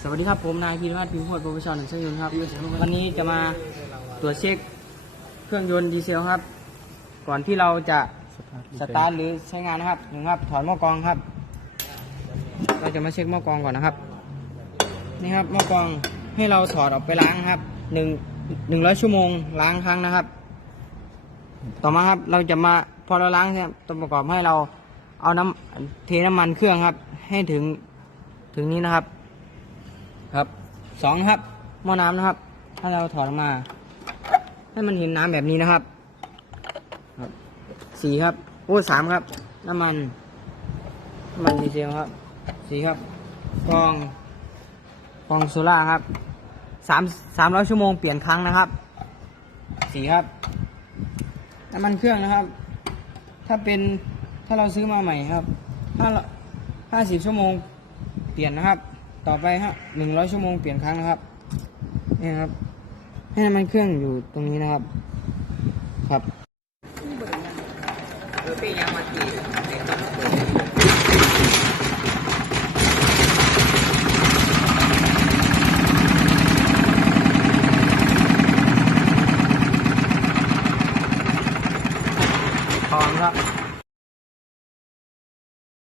สวัสดีครับผมนายพีรวัตรพิมพ์โพดโปรเฟชชั่นหนึ่งเครื่องยนต์ครับ วันนี้จะมาตรวจเช็คเครื่องยนต์ดีเซลครับ ก่อนที่เราจะสตาร์ทหรือใช้งานนะครับหนึ่งครับถอดหม้อกรองครับ เราจะมาเช็คหม้อกรองก่อนนะครับ นี่ครับหม้อกรองให้เราถอดออกไปล้างครับหนึ่งหนึ่งร้อยชั่วโมงล้างครั้งนะครับ ต่อมาครับเราจะมาพอเราล้างเนี่ยตัวประกอบให้เราเอาน้ำเทน้ำมันเครื่องครับ ให้ถึงถึงนี้นะครับ ครับสองครับหม้อน้ำนะครับ ถ้าเราถอดออกมา ให้มันเห็นน้ำแบบนี้นะครับ ครับสี่ครับโอ้สามครับ น้ำมันน้ำมันดีเซลครับสี่ครับกองกองโซล่าครับสามสามร้อยชั่วโมงเปลี่ยนครั้งนะครับสี่ครับ น้ำมันเครื่องนะครับ ถ้าเป็นถ้าเราซื้อมาใหม่ครับห้าห้าสิบชั่วโมงเปลี่ยนนะครับ ต่อไปฮะหนึ่งร้อยชั่วโมงเปลี่ยนครั้งนะครับนี่ครับ ให้น้ำมันเครื่องอยู่ตรงนี้นะครับ ครับพร้อมครับ